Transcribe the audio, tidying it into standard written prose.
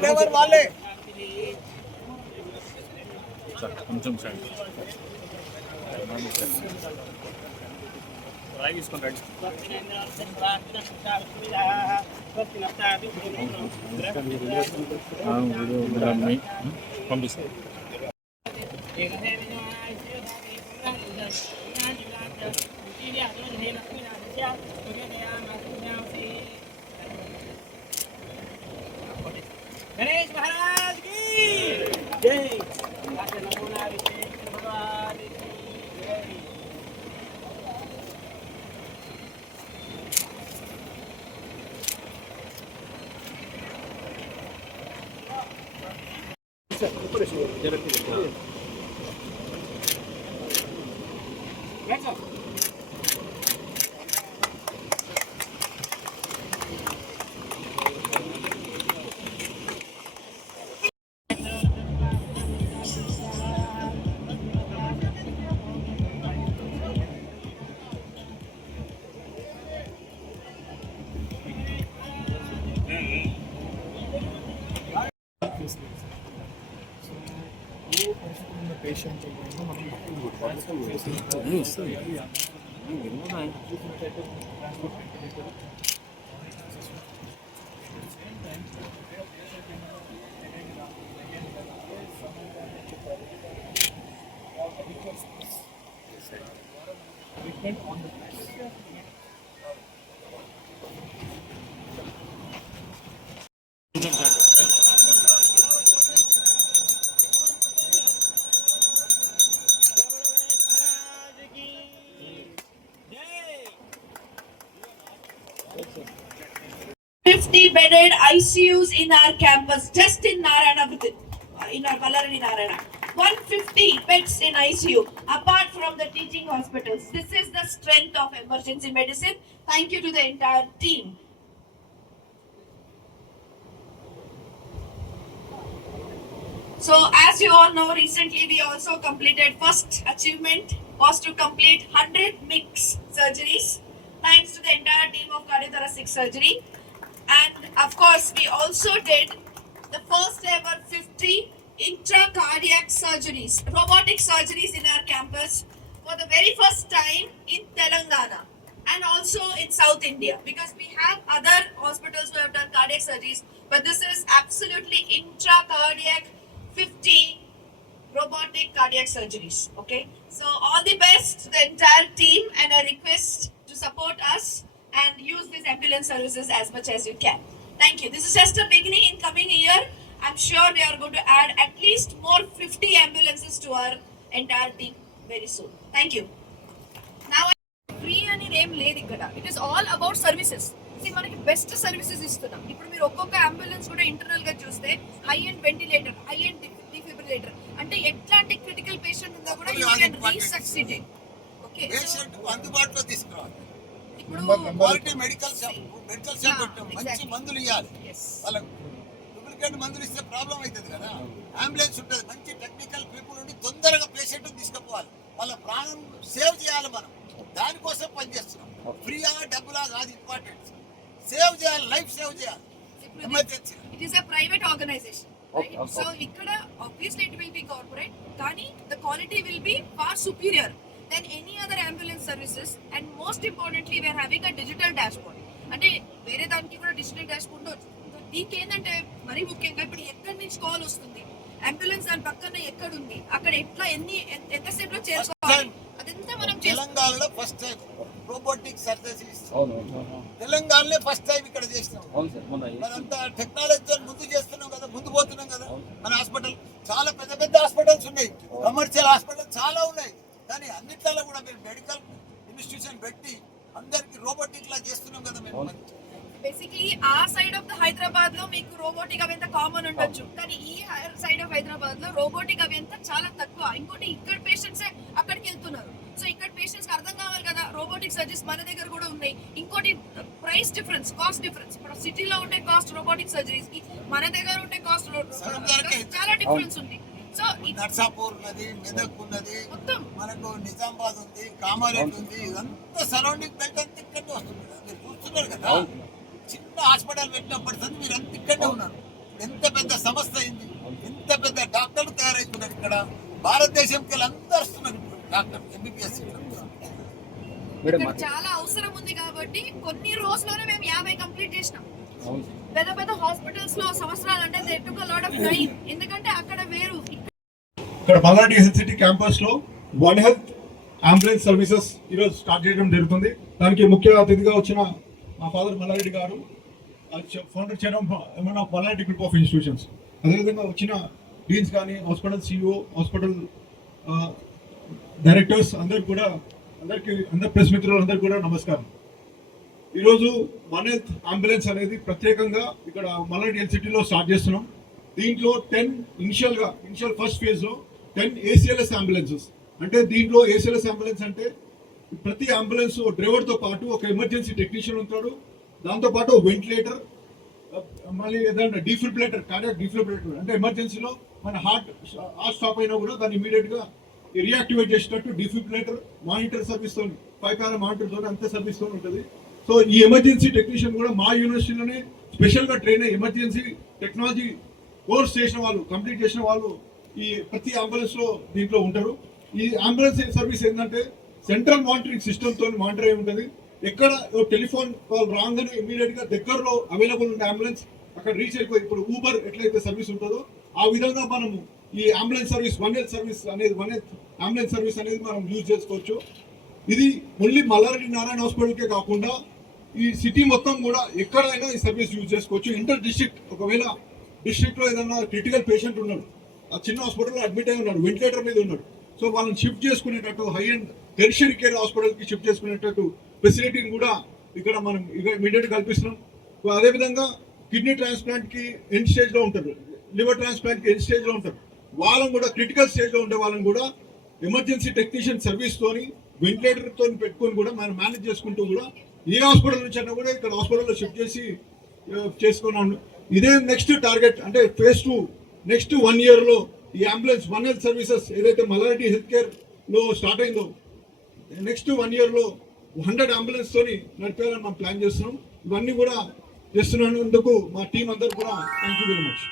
Driver వాళ్ళే కొంచెం side రాయి తీసుకుంటాడు. పంపిస్తాను. गणेश महाराज की जय। Patient bedded ICUs in our campus, just in Narayana, in our Valarani Narayana. 150 beds in ICU, apart from the teaching hospitals. This is the strength of emergency medicine. Thank you to the entire team. So, as you all know, recently we also completed first achievement was to complete 100 mix surgeries, thanks to the entire team of cardiothoracic surgery. And of course, we also did the first ever 50 intracardiac surgeries, robotic surgeries in our campus for the very first time in Telangana and also in South India, because we have other hospitals who have done cardiac surgeries, but this is absolutely intracardiac 50 robotic cardiac surgeries. Okay, so all the best to the entire team, and a request to support us and use these ambulance services as much as you can. Thank you. This is just a beginning. In coming year, I'm sure we are going to add at least more 50 ambulances to our entire team very soon. Thank you. Now, free అని ఏం లేదు ఇక్కడ. It is all about services. See, మనకి best services ఇస్తున్నాం. ఇప్పుడు మీరు ఒక్కొక్క ambulance కూడా ఇంటర్నల్ గా చూస్తే high end ventilator, high end defibrillator, అంటే ఎట్లాంటి క్రిటికల్ పేషెంట్ ఉందా కూడా యూ కెన్ రీసక్సిడేట్. ఓకే, పేషెంట్ అందుబాటులో తీసుకురావాలి. ఇప్పుడు క్వాలిటీ మెడికల్ షాప్ మంచి మందులు ఇవ్వాలి. వాళ్ళకి డూప్లికేట్ మందులు ఇస్తే ప్రాబ్లం అవుతుంది కదా. అంబులెన్స్ ఉంటుంది, మంచి టెక్నికల్ పీపుల్ ఉండి తొందరగా పేషెంట్ తీసుకుపోవాలి. వాళ్ళ ప్రాణం సేవ్ చేయాలి. మనం దానికోసం పనిచేస్తున్నాం. ఫ్రీగా డబ్బులా కాదు, ఇంపార్టెంట్ సేవ్ చేయాలి, లైఫ్ సేవ్ చేయాలి. Emergency it is a private organization. So ఇక్కడ obviously it will be corporate, కానీ the quality will be far superior than any other ambulance services, and most importantly we are having a digital dashboard. అంటే వేరే దానికి కూడా digital dashboard దీనికి ఏంటంటే మరీ ముఖ్యంగా ఇప్పుడు ఎక్కడి నుంచి కాల్ వస్తుంది, అంబులెన్స్ దాని పక్కన ఎక్కడ ఉంది, అక్కడ ఎట్లా ఎంతసేపు లో చేరుకోవాలి, అదంతా మనం తెలంగాణలో ఫస్ట్ టైం రోబోటిక్ సర్జరీస్ తెలంగాణలో ఫస్ట్ టైం ఇక్కడ చేస్తున్నాం. మనంతా టెక్నాలజీతో ముందు చేస్తున్నాం కదా, ముందు పోతున్నాం కదా. మన హాస్పిటల్ చాలా పెద్ద పెద్ద హాస్పిటల్స్ ఉన్నాయి, కమర్షియల్ హాస్పిటల్ చాలా ఉన్నాయి, కానీ అన్నిట్లలో కూడా మీరు మెడికల్ ఇన్స్టిట్యూషన్ పెట్టి అందరికి రోబోటిక్ లా చేస్తున్నాం కదా మేము. బేసిక్లీ ఆ సైడ్ ఆఫ్ ద హైదరాబాద్ లో మీకు రోబోటిక్ అవి ఎంత కామన్ ఉండొచ్చు, కానీ ఈ సైడ్ ఆఫ్ హైదరాబాద్ లో రోబోటిక్ అవి ఎంత చాలా తక్కువ. ఇంకోటి ఇక్కడ పేషెంట్స్ అక్కడికి వెళ్తున్నారు. సో ఇక్కడ పేషెంట్స్ అర్థం కావాలి కదా, రోబోటిక్ సర్జరీస్ మన దగ్గర కూడా ఉన్నాయి. ఇంకోటి ప్రైస్ డిఫరెన్స్, కాస్ట్ డిఫరెన్స్. ఇప్పుడు సిటీలో ఉండే కాస్ట్ రోబోటిక్ సర్జరీస్ కి మన దగ్గర ఉండే కాస్ట్ చాలా డిఫరెన్స్ ఉంది. సో నర్సాపూర్ ఉన్నది, మెదక్ ఉన్నది, మనకు నిజామాబాద్ ఉంది, కామారెడ్డి ఉంది, ఇదంతా సరౌండింగ్ బెల్ట్ అంతా ఇక్కడ వస్తుంది. మీరు చూస్తున్నారు కదా, చిన్న హాస్పిటల్ పెట్టినప్పటి నుంచి మీరు అంత ఇక్కడే ఉన్నారు. ఎంత పెద్ద సంస్థ అయింది, ఎంత పెద్ద డాక్టర్లు తయారవుతున్నారు ఇక్కడ. భారతదేశంకి వెళ్ళి అందరు వస్తున్నారు ఇప్పుడు డాక్టర్ ఎంబీబీఎస్. ఇక్కడ చాలా అవసరం ఉంది కాబట్టి కొన్ని రోజుల్లోనే మేము 50 కంప్లీట్ చేసినాం. పెద్ద పెద్ద హాస్పిటల్స్ లో సంవత్సరాలు అంటే they took a lot of time, ఎందుకంటే అక్కడ వేరు. ఇక్కడ మల్లారెడ్డి హెల్త్ సిటీ క్యాంపస్ లో వన్ హెల్త్ అంబులెన్స్ సర్వీసెస్ ఈరోజు స్టార్ట్ చేయడం జరుగుతుంది. దానికి ముఖ్య అతిథిగా వచ్చిన మా ఫాదర్ మల్లారెడ్డి గారు, ఫౌండర్ చేయడం ఏమైనా మల్లారెడ్డి గ్రూప్ ఆఫ్ ఇన్స్టిట్యూషన్స్, అదేవిధంగా వచ్చిన డీన్స్ కానీ హాస్పిటల్ సిఇఓ, హాస్పిటల్ డైరెక్టర్స్ అందరు కూడా, అందరు ప్రెస్ మిత్రులందరికీ కూడా నమస్కారం. ఈరోజు వన్ హెల్త్ అంబులెన్స్ అనేది ప్రత్యేకంగా ఇక్కడ మల్లారెడ్డి హెల్త్ సిటీలో స్టార్ట్ చేస్తున్నాం. దీంట్లో 10 ఇనిషియల్ ఫస్ట్ ఫేజ్ లో 10 ACLS అంబులెన్సెస్. అంటే దీంట్లో ACLS అంబులెన్స్ అంటే ప్రతి అంబులెన్స్ డ్రైవర్ తో పాటు ఒక ఎమర్జెన్సీ టెక్నీషియన్ ఉంటాడు, దాంతో పాటు వెంటిలేటర్, మళ్ళీ ఏదైనా డిఫిబ్రిలేటర్, కార్డియాక్ డిఫిబ్రిలేటర్ అంటే ఎమర్జెన్సీలో మన హార్ట్ స్టాప్ అయినా కూడా దాన్ని ఇమీడియట్ గా రియాక్టివేట్ చేసేటట్టు డిఫిబ్రిలేటర్, మానిటర్ సర్వీస్ తో 5 మానిటర్ తో అంతే సర్వీస్ తో ఉంటుంది. సో ఈ ఎమర్జెన్సీ టెక్నీషియన్ కూడా మా యూనివర్సిటీలోనే స్పెషల్ గా ట్రైన్ అయ్యి ఎమర్జెన్సీ టెక్నాలజీ కోర్స్ చేసిన వాళ్ళు, కంప్లీట్ చేసిన వాళ్ళు ఈ ప్రతి అంబులెన్స్ లో దీంట్లో ఉంటారు. ఈ అంబులెన్స్ సర్వీస్ ఏంటంటే సెంట్రల్ మానిటరింగ్ సిస్టమ్ తో మానిటర్ అయి ఉంటుంది. ఎక్కడ టెలిఫోన్ కాల్ రాగానే ఇమీడియట్ గా దగ్గరలో అవైలబుల్ ఉండే అంబులెన్స్ అక్కడ రీచ్ అయిపోయి, ఇప్పుడు ఊబర్ ఎట్లయితే సర్వీస్ ఉంటుందో ఆ విధంగా మనము ఈ ambulance service one health ambulance service అనేది మనం యూజ్ చేసుకోవచ్చు. ఇది ఓన్లీ మల్లారెడ్డి నారాయణ హాస్పిటల్కే కాకుండా ఈ సిటీ మొత్తం కూడా ఎక్కడైనా ఈ సర్వీస్ యూజ్ చేసుకోవచ్చు. ఇంటర్ డిస్ట్రిక్ట్, ఒకవేళ డిస్ట్రిక్ట్ లో ఏదైనా క్రిటికల్ పేషెంట్ ఉన్నాడు, ఆ చిన్న హాస్పిటల్లో అడ్మిట్ అయి ఉన్నాడు, వెంటిలేటర్ మీద ఉన్నాడు, సో వాళ్ళని షిఫ్ట్ చేసుకునేటట్టు high and tertiary care hospital కి షిఫ్ట్ చేసుకునేటట్టు ఫెసిలిటీని కూడా ఇక్కడ మనం ఇమీడియట్ కల్పిస్తున్నాం. అదేవిధంగా కిడ్నీ ట్రాన్స్ప్లాంట్ కి ఎండ్ స్టేజ్ లో ఉంటారు, లివర్ ట్రాన్స్ప్లాంట్ కి ఎండ్ స్టేజ్ లో ఉంటారు, వాళ్ళని కూడా క్రిటికల్ స్టేజ్ లో ఉండే వాళ్ళని కూడా ఎమర్జెన్సీ టెక్నీషియన్ సర్వీస్ తోని వెంటిలేటర్ తోని పెట్టుకొని కూడా మనం మేనేజ్ చేసుకుంటూ కూడా ఏ హాస్పిటల్ నుంచి అన్నా కూడా ఇక్కడ హాస్పిటల్లో షిఫ్ట్ చేసి చేసుకున్నాను. ఇదే నెక్స్ట్ టార్గెట్. అంటే ఫేజ్ 2 నెక్స్ట్ 1 year లో ఈ అంబులెన్స్ వన్ హెల్త్ సర్వీసెస్ ఏదైతే మల్లారెడ్డి హెల్త్ కేర్ లో స్టార్ట్ అయిందో నెక్స్ట్ 1 year లో 100 అంబులెన్స్ తోని నడిపేయాలని మనం ప్లాన్ చేస్తున్నాం. ఇవన్నీ కూడా చేస్తున్నందుకు మా టీం అందరూ కూడా థ్యాంక్ యూ వెరీ మచ్.